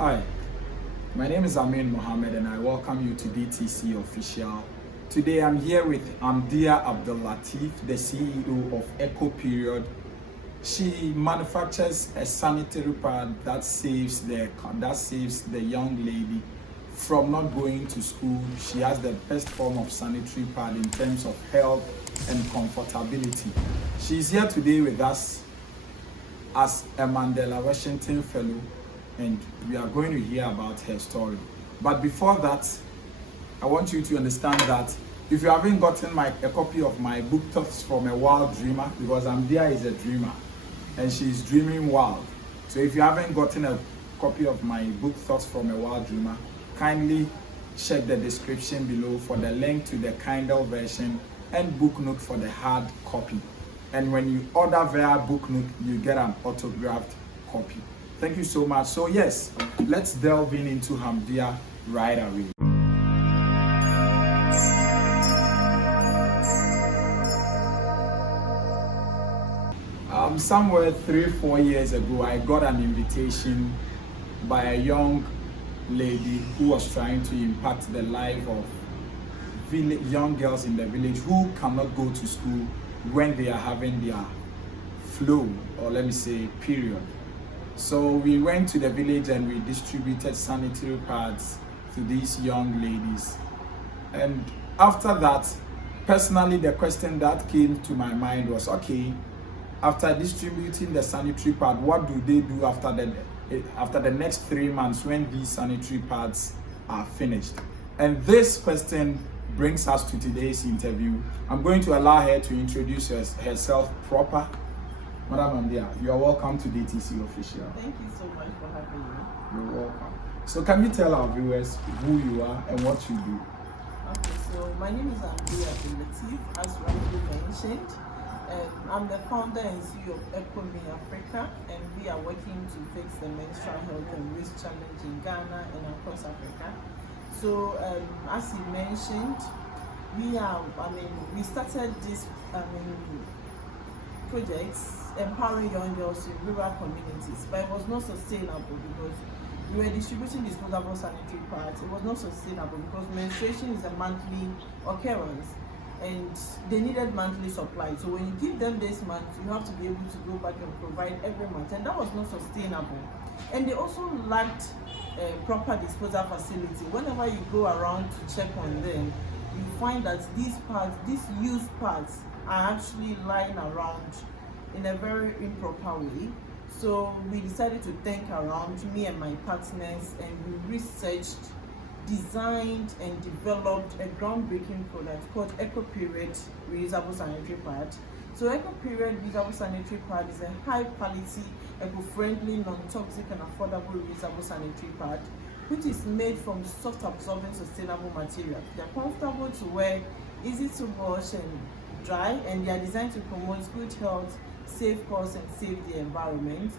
Hi, my name is Amin Mohammed and I welcome you to DTC Official. Today I'm here with Amdiya Abdul Latif, the CEO of EcoPeriod. She manufactures a sanitary pad that saves the young lady from not going to school. She has the best form of sanitary pad in terms of health and comfortability. She's here today with us as a Mandela Washington Fellow, and we are going to hear about her story. But before that, I want you to understand that if you haven't gotten a copy of my book, Thoughts from a Wild Dreamer, because Amdiya is a dreamer and she's dreaming wild. So if you haven't gotten a copy of my book, Thoughts from a Wild Dreamer, kindly check the description below for the link to the Kindle version and book note for the hard copy. And when you order via book note, you get an autographed copy. Thank you so much. So yes, let's delve into Amdiya right away. Somewhere 3-4 years ago, I got an invitation by a young lady who was trying to impact the life of young girls in the village who cannot go to school when they are having their flow, or let me say period. So we went to the village and we distributed sanitary pads to these young ladies. And after that, personally, the question that came to my mind was, okay, after distributing the sanitary pad, what do they do after the next 3 months when these sanitary pads are finished? And this question brings us to today's interview. I'm going to allow her to introduce herself proper. Madam Amdiya, you are welcome to DTC Official. Thank you so much for having me. You're welcome. So can you tell our viewers who you are and what you do? Okay, so my name is Amdiya Abdul Latif, as rightly mentioned. I'm the founder and CEO of EcoPeriod Africa, and we are working to fix the menstrual health and risk challenge in Ghana and across Africa. So as you mentioned, we started this projects empowering young girls in rural communities, but it was not sustainable because we were distributing disposable sanitary pads. It was not sustainable because menstruation is a monthly occurrence and they needed monthly supply. So when you give them this month, you have to be able to go back and provide every month, and that was not sustainable. And they also lacked a proper disposal facility. Whenever you go around to check on them, you find that these used pads are actually lying around in a very improper way. So we decided to think around, me and my partners, and we researched, designed and developed a groundbreaking product called EcoPeriod reusable sanitary pad. So EcoPeriod reusable sanitary pad is a high quality, eco-friendly, non-toxic and affordable reusable sanitary pad which is made from soft absorbent sustainable material. They're comfortable to wear, easy to wash and dry, and they are designed to promote good health, save costs and save the environment.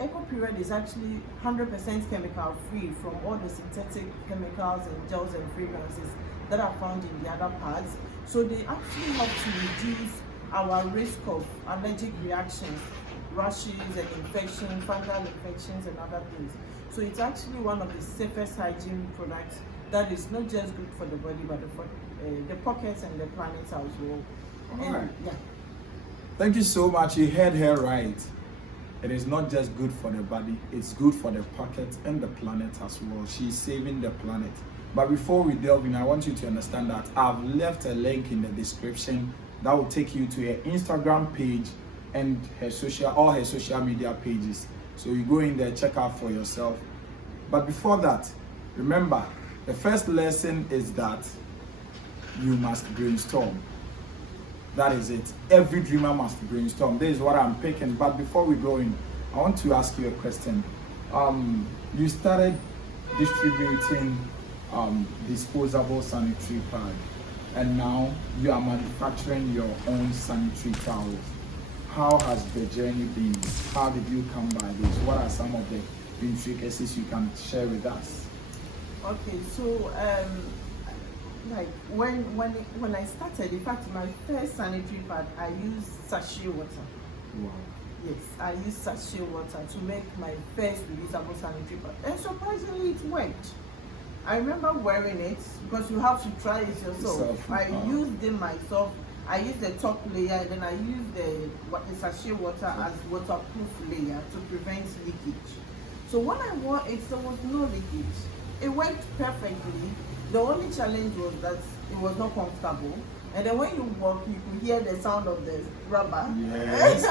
EcoPeriod is actually 100% chemical free from all the synthetic chemicals and gels and fragrances that are found in the other pads. So they actually help to reduce our risk of allergic reactions, rashes and infections, fungal infections and other things. So it's actually one of the safest hygiene products that is not just good for the body but for the pockets and the planet as well. All right. Yeah. Thank you so much. You heard her right. It is not just good for the body, it's good for the pocket and the planet as well. She's saving the planet. But before we delve in, I want you to understand that I've left a link in the description that will take you to her Instagram page and all her social media pages. So you go in there, check out for yourself. But before that, remember, the first lesson is that you must brainstorm. That is it. Every dreamer must brainstorm. This is what I'm picking. But before we go in, I want to ask you a question. You started distributing disposable sanitary pad, and now you are manufacturing your own sanitary towels. How has the journey been? How did you come by this? What are some of the intricacies you can share with us? Okay, so like when I started, in fact, my first sanitary pad, I used sachet water. Wow. Yes, I used sachet water to make my first reusable sanitary pad, and surprisingly, it worked. I remember wearing it because you have to try it yourself. I used it myself. I used the top layer, and then I used the sachet water as waterproof layer to prevent leakage. So when I wore it, there was no leakage. It worked perfectly. The only challenge was that it was not comfortable. And then when you walk, you could hear the sound of the rubber. Yes.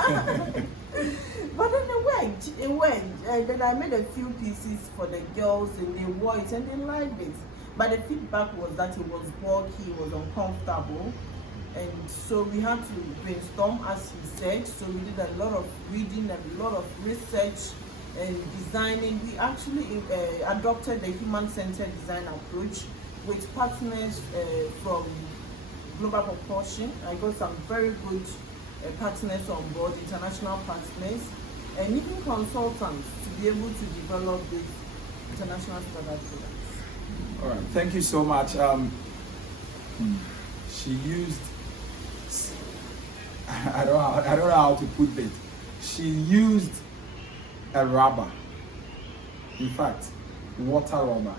But then it went. And then I made a few pieces for the girls, and they wore it and they liked it. But the feedback was that it was bulky, it was uncomfortable. And so we had to brainstorm, as he said. So we did a lot of reading and a lot of research and designing. We actually adopted the human-centered design approach with partners from Global Proportion. I got some very good partners on board, international partners, and even consultants to be able to develop these international standard products. All right, thank you so much. She used, I don't know how to put it. She used a rubber, in fact, water rubber,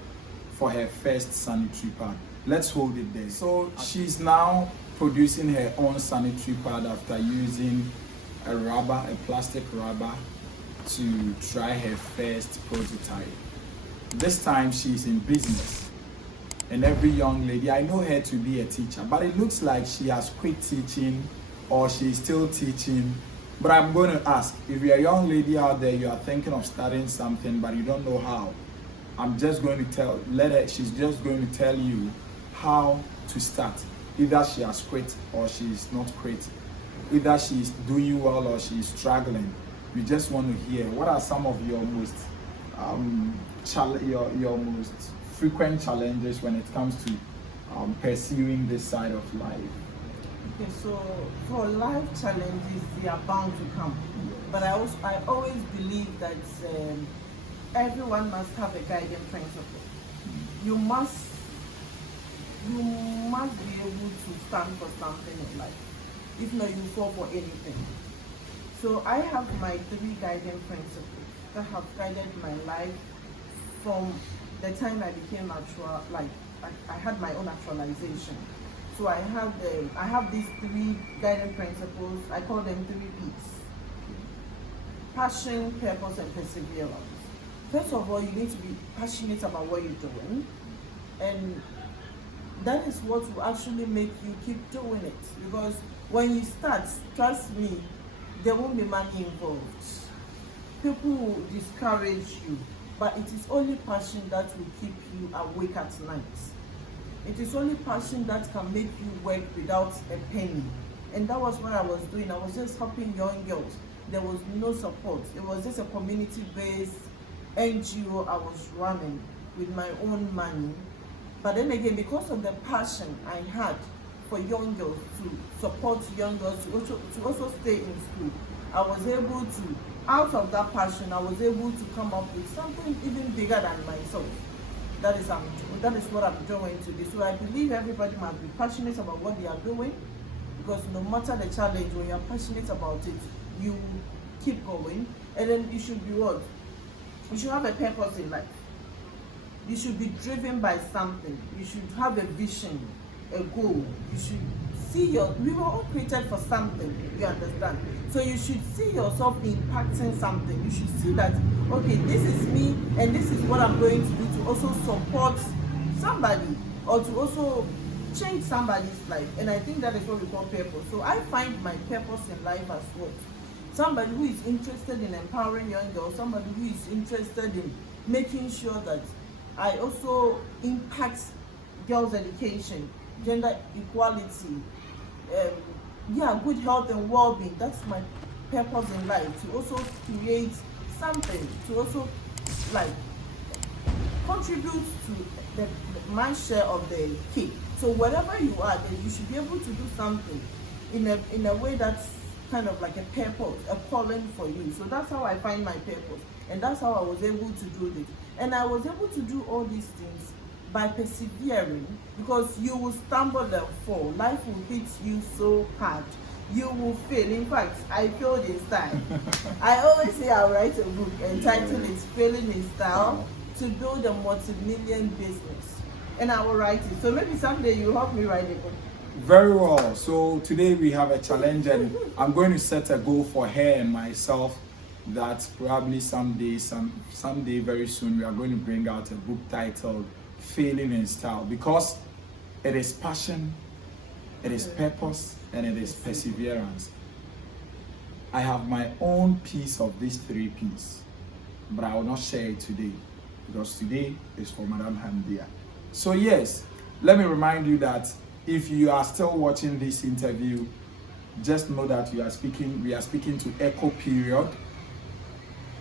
for her first sanitary pad. Let's hold it there. So she's now producing her own sanitary pad after using a rubber, a plastic rubber, to try her first prototype. This time she's in business. And every young lady, I know her to be a teacher, but it looks like she has quit teaching or she's still teaching. But I'm going to ask, if you're a young lady out there, you are thinking of starting something, but you don't know how, I'm just going to she's just going to tell you how to start. Either she has quit or she's not quit. Either she's doing well or she's struggling. We just want to hear, what are some of your most your most frequent challenges when it comes to pursuing this side of life? Okay, so for life challenges, they are bound to come. But I always believe that everyone must have a guiding principle. You must be able to stand for something in life. If not, you fall for anything. So I have my 3 guiding principles that have guided my life from the time I became natural. Like I had my own actualization. So I have these 3 guiding principles. I call them 3 P's: passion, purpose, and perseverance. First of all, you need to be passionate about what you're doing, and that is what will actually make you keep doing it. Because when you start, trust me, there won't be money involved. People will discourage you, but it is only passion that will keep you awake at night. It is only passion that can make you work without a penny. And that was what I was doing. I was just helping young girls. There was no support. It was just a community-based NGO I was running with my own money. But then again, because of the passion I had for young girls, to support young girls, to also stay in school, I was able to, out of that passion, I was able to come up with something even bigger than myself. That is what I'm doing today. So I believe everybody must be passionate about what they are doing, because no matter the challenge, when you're passionate about it, you keep going. And then you should be what? You should have a purpose in life. You should be driven by something. You should have a vision, a goal. You should see we were all created for something, you understand? So you should see yourself impacting something. You should see that, okay, this is me and this is what I'm going to do to also support somebody or to also change somebody's life. And I think that is what we call purpose. So I find my purpose in life as what? Somebody who is interested in empowering young girls, somebody who is interested in making sure that I also impact girls' education, gender equality, good health and well-being. That's my purpose in life, to also create something, to also contribute to my share of the cake. So wherever you are, then you should be able to do something in a way that's kind of like a purpose, a calling for you. So that's how I find my purpose, and that's how I was able to do this. And I was able to do all these things by persevering, because you will stumble and fall. Life will hit you so hard. you will fail. In fact, I failed in style. I always say I'll write a book entitled "It's Failing in Style" to build a multi-million business, and I will write it. So maybe someday you help me write a book. Very well. So today we have a challenge, and I'm going to set a goal for her and myself that probably someday very soon we are going to bring out a book titled "Failing in Style," because it is passion, it is purpose, and it is perseverance. I have my own piece of these 3 P's, but I will not share it today because today is for Madam Amdiya. So yes, let me remind you that if you are still watching this interview, just know that we are speaking to EcoPeriod,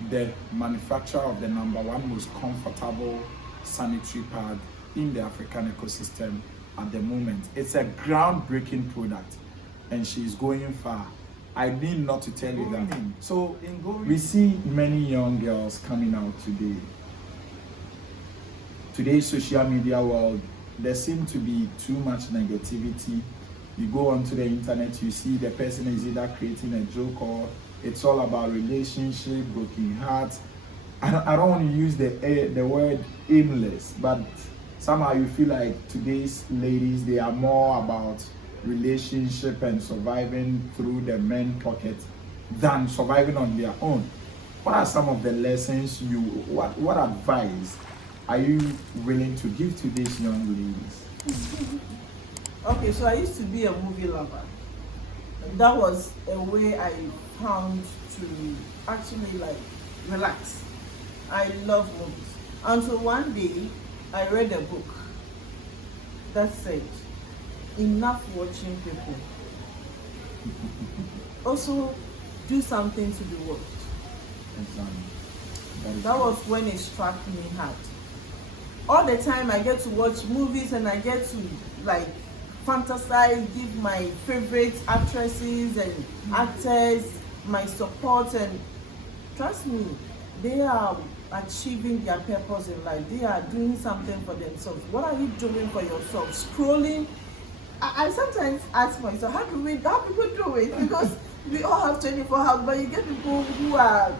the manufacturer of the #1 most comfortable sanitary pad in the African ecosystem at the moment. It's a groundbreaking product, and she's going far. I need not to tell you that. So we see many young girls coming out today. Today's social media world, there seems to be too much negativity. You go onto the internet, you see the person is either creating a joke or it's all about relationship, broken hearts. I don't want to use the word aimless, but somehow you feel like today's ladies, they are more about relationship and surviving through the men's pocket than surviving on their own. What are some of the lessons what advice are you willing to give to these young ladies? Okay, so I used to be a movie lover. That was a way I found to actually relax. I love movies. Until one day I read a book that said, enough watching people. Also do something to the world. That was when it struck me hard. All the time I get to watch movies and I get to fantasize, give my favorite actresses and actors my support, and trust me, they are achieving their purpose in life. They are doing something for themselves. What are you doing for yourself? Scrolling. I sometimes ask myself, how people do it? Because we all have 24 hours, but you get people who are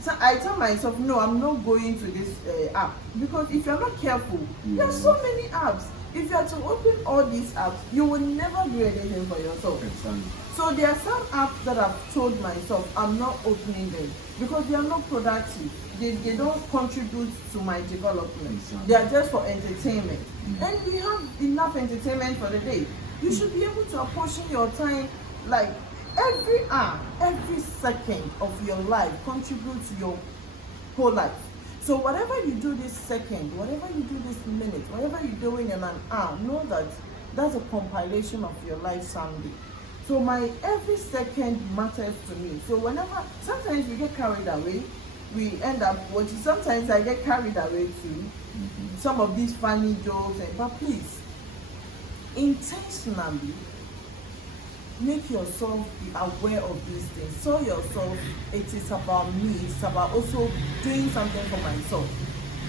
so I tell myself, no, I'm not going to this app, because if you're not careful, there are so many apps. If you are to open all these apps, you will never do anything for yourself. Exactly. So there are some apps that I've told myself I'm not opening them because they are not productive. They don't contribute to my development. Exactly. They are just for entertainment. And we have enough entertainment for the day. You should be able to apportion your time, every hour, every second of your life contributes to your whole life. So whatever you do this second, whatever you do this minute, whatever you're doing in an hour, know that that's a compilation of your life someday. So my every second matters to me. So sometimes we get carried away, we end up watching. Sometimes I get carried away too. Some of these funny jokes, but please, intentionally make yourself be aware of these things. Tell yourself it is about me, it's about also doing something for myself.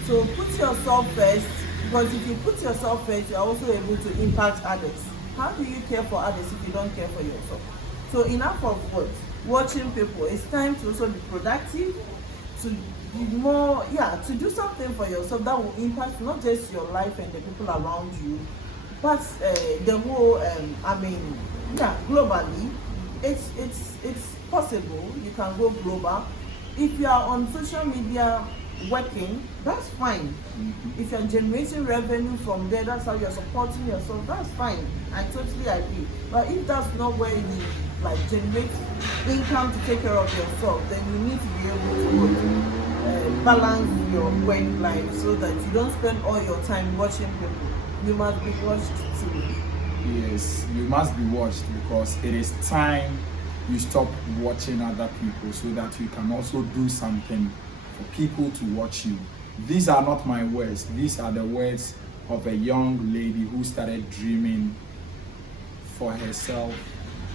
So put yourself first, because if you put yourself first, you're also able to impact others. How do you care for others if you don't care for yourself? So enough of what? Watching people. It's time to also be productive, to be more, to do something for yourself that will impact not just your life and the people around you, but the whole, globally, it's possible. You can go global. If you are on social media working, that's fine. If you're generating revenue from there, that's how you're supporting yourself, that's fine. I totally agree. But if that's not where you generate income to take care of yourself, then you need to be able to balance your work life so that you don't spend all your time watching people. You must be watched too. Yes, you must be watched, because it is time you stop watching other people so that you can also do something for people to watch you. These are not my words. These are the words of a young lady who started dreaming for herself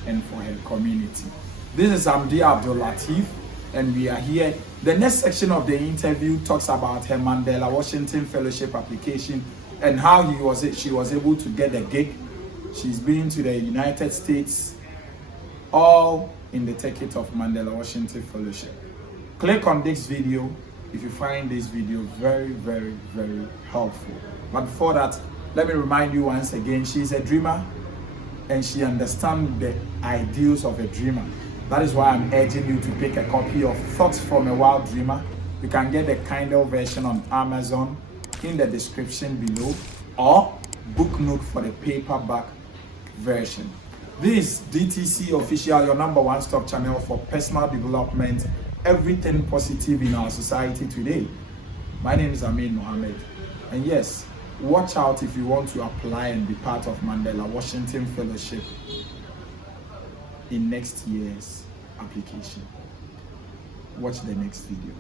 and for her community. This is Amdiya Abdul Latif, and we are here. The next section of the interview talks about her Mandela Washington Fellowship application and how she was able to get a gig. She's been to the United States all in the ticket of Mandela Washington Fellowship. Click on this video if you find this video very, very, very helpful. But before that, let me remind you once again, she's a dreamer and she understands the ideals of a dreamer. That is why I'm urging you to pick a copy of Thoughts from a Wild Dreamer. You can get the Kindle version on Amazon in the description below, or book note for the paperback version. This DTC Official, your number one stop channel for personal development, everything positive in our society today. My name is Amin Mohammed, and yes, watch out if you want to apply and be part of Mandela Washington Fellowship in next year's application. Watch the next video.